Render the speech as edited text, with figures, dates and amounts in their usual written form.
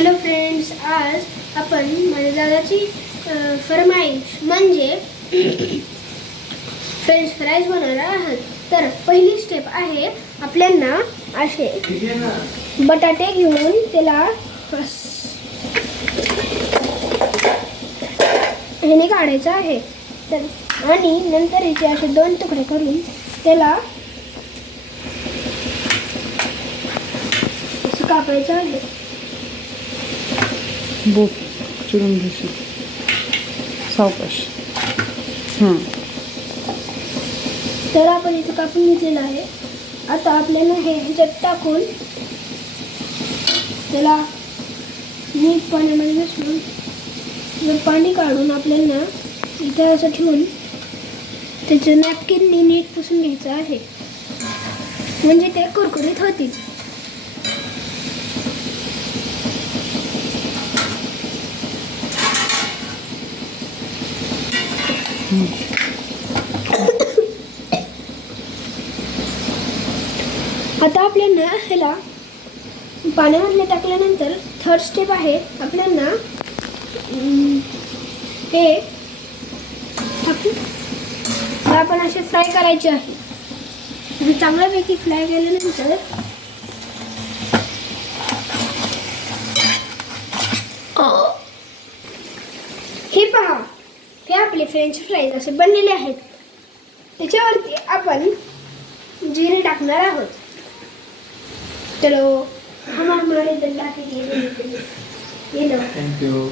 Hello friends, आज आपण माझ्या दादाची फरमाईश म्हणजे फ्रेंच फ्राईज बनवणार आहोत. तर पहिली स्टेप आहे आपल्याला असे बटाटे घेऊन त्याला ह्याने काढायचं आहे. तर आणि नंतर याचे असे दोन तुकडे करून त्याला कापायचं आहे. बोट चिरून घ्यायची सावकाश. तर आपण इथे कापून घेतलेलं आहे. आता आपल्याला हे ह्याच्यात टाकून त्याला नीट पाण्यामध्ये मिसळून जर पाणी काढून आपल्याला इथे असं ठेवून त्याचं नॅपकिनने नीट पुसून घ्यायचं आहे, म्हणजे ते कुरकुरीत होतील. आता आपल्याला ह्याला पाण्यामध्ये टाकल्यानंतर थर्ड स्टेप आहे आपल्याला हे आपण असे फ्राय करायचे आहे. चांगल्यापैकी फ्राय केल्यानंतर हे पहा, हे आपले फ्रेंच फ्राईज असे बनलेले आहेत. त्याच्यावरती आपण जिरे टाकणार आहोत. चलो हम हमारे दल्ला के लिए ये लो. थँक्यू.